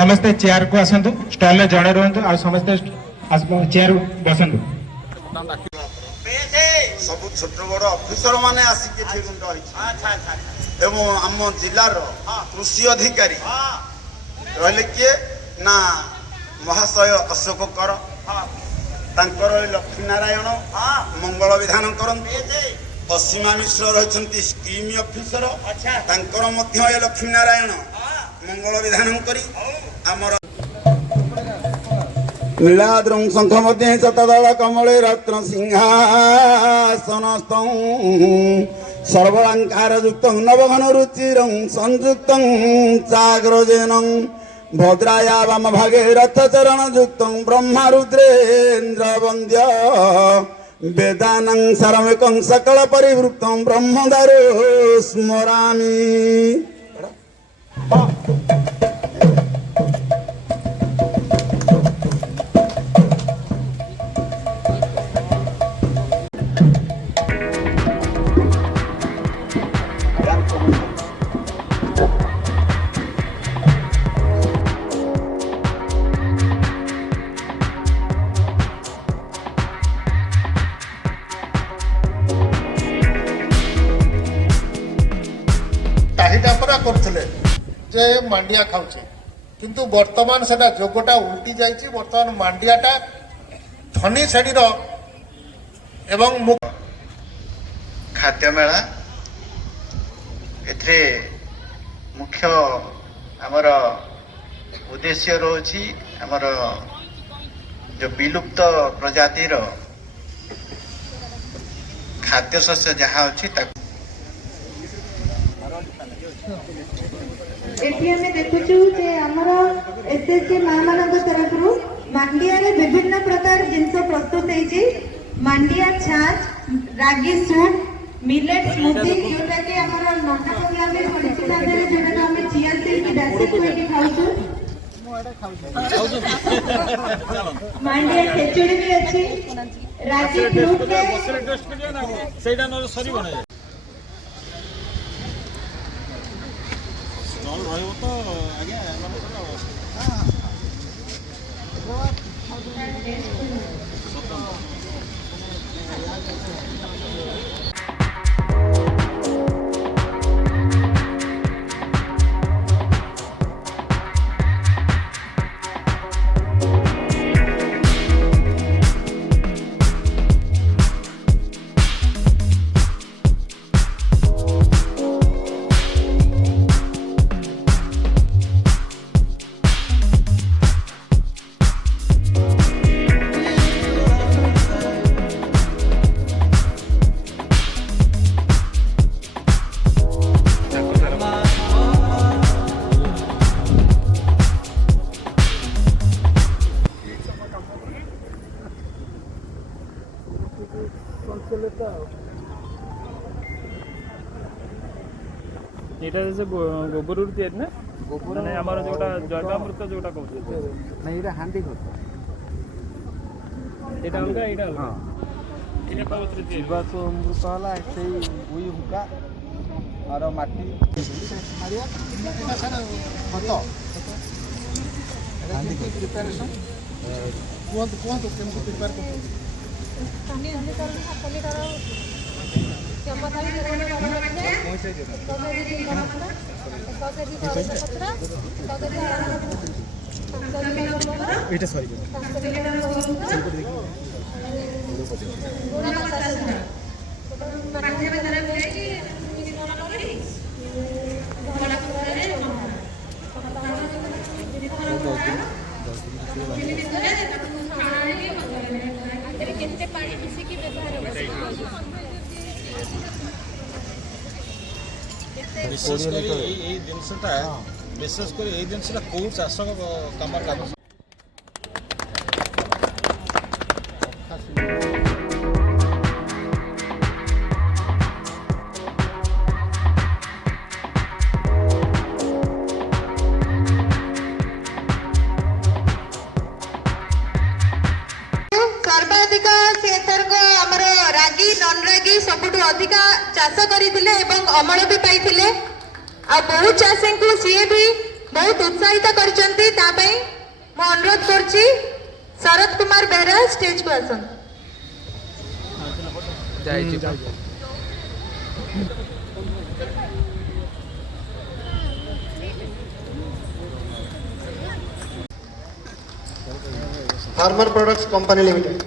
समस्ते चेयर को आसतु स्टॉल जड़े रुहतु आ समस्ते चेयर बसतु सब छोट बड़ अफिसर माने आसिक एवं आम जिलार कृषि अधिकारी रहिले किए ना महाशय अशोक कर लक्ष्मी नारायण मंगल विधान करते पश्चिमा मिश्र रही स्कीम अफिसर लक्ष्मी नारायण मंगल विधान करी आमर नीलाद्रं शंख मध्ये शतदल कमले रत्न सिंहासन सर्वालंकार युक्त नवघन रुचिरं संयुक्त चाग्रजेन भद्राया वाम भागे रथचरण युक्त ब्रह्मरुद्रेन्द्र वंद्य वेदानं सर्वकं सकल परिवृत्तं ब्रह्मदारो स्मरामि। करथिले जे मांडिया खाउचे किंतु वर्तमान सेटा जोगटा उल्टी जाइछि वर्तमान मांडियाटा धनी श्रेणीर एवं खाद्य मेला एथरे मुख्य आमर उद्देश्य रोची आमर जो विलुप्त प्रजातिर खाद्य शस्य जहाँ अच्छी देखुचु जे हमर एसएससी मां मानक तरफ मांडिया रे विभिन्न प्रकार जिनस प्रस्तुत हेछि मांडिया छाछ रागी सूप मिलेट स्मूथी जोटा कि हमर नन्ना पगला में पड़छि तादे जोटा हम चिया सीड की दासे कोइ खाउछु मांडिया खेचुड़ी भी अछि रागी फ्रूट के सेटा न सरी बने रहिबो तो आगे এটা যে গোবরুর দিয়ে না গোবর মানে আমার যেটা জৈবামৃত যেটা কইছে না এটা হান্ডি করতে এটা অলগা এটা অলগা এটা পবিত্র দিয়ে জীবাশ্ম অমৃত হলা সেই উই হুকা আর মাটি মারিয়া এটা সারা খত হান্ডি প্রিপারেশন কোন কেমন প্রিপেয়ার করতে পানি হান্ডি করলে খালি করা विशेष कर ये जिनसा कौ चाष कम लाभ सर्वाधिक से एथरक हमर रागी नन रागी सबुठु अधिका चाष करथिले एवं अमल भी पाइथिले आ बहुत चाषी को सी भी बहुत उत्साहित करचंती तापई मो अनुरोध करची शरद कुमार बेहरा स्टेज को आसन। फार्मर प्रोडक्ट्स कंपनी लिमिटेड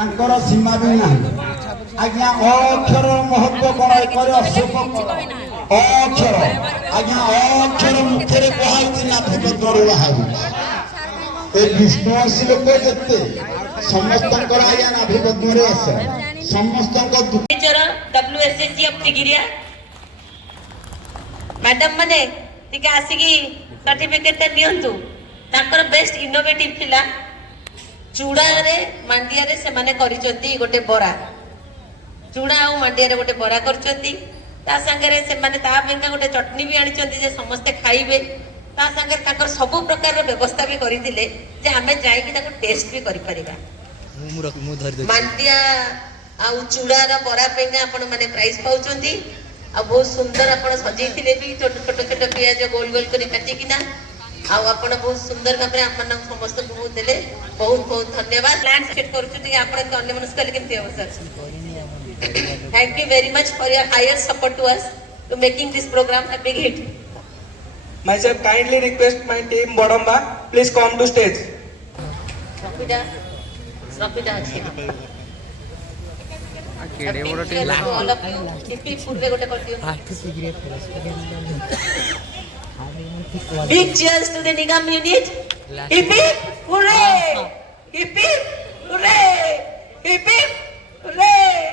ତାଙ୍କର ସୀମା ବି ନାହିଁ। ଆଜ୍ଞା ଅକ୍ଷର ମହତ୍ଵ କଣ ଏକରେ ଅଶୋକ ଅକ୍ଷର ଆଜ୍ଞା ଅକ୍ଷର ମୁଖରେ କୁହାଯାଇଛି ନାଭିପଦ୍ମରୁ ବାହାରୁ ଏ ବିଷ୍ଣୁବଂଶୀ ଲୋକ ଯେତେ ସମସ୍ତଙ୍କର ଆଜ୍ଞା ନାଭିପଦ୍ମରେ ଆସେ ସମସ୍ତଙ୍କ WSSG of Tigiriya मैडम माने टिके आसिकी सर्टिफिकेट नियंतु ताकर बेस्ट इनोवेटिव थिला चूड़ा रे मांडिया रे से माने करिसंती गोटे बरा चूड़ा आ मांडिया रे गोटे बरा करचंती ता संगे रे से माने ता बेंका गोटे चटनी भी आनिचंती जे समस्त खाइबे ता संगे ताकर सब प्रकार रे व्यवस्था भी करिथिले जे हमें जाई कि ताको टेस्ट भी करि परिबा मांडिया आ चूड़ा रा बरा पेंगा आपण माने प्राइस पाउचंती आ बहुत सुंदर आपण सजेइथिले भी छोट छोट पियाज गोल गोल करी काटी किना आ आपण बहुत सुंदर भाबरे आपण समस्त को देले बहुत बहुत धन्यवाद प्लान सेट करछु आपण अन्य मनुष्य कले केमति हो sir thank you very much for your higher support to us to making this program a big hit myself kindly request my team Bodamba please come to stage Safida अछि केडे बड़ team टिपी पूर्वे गोटे कर दियो Big cheers to the Nigam unit. Hip hip hooray! Hip hip hooray! Hip hip hooray!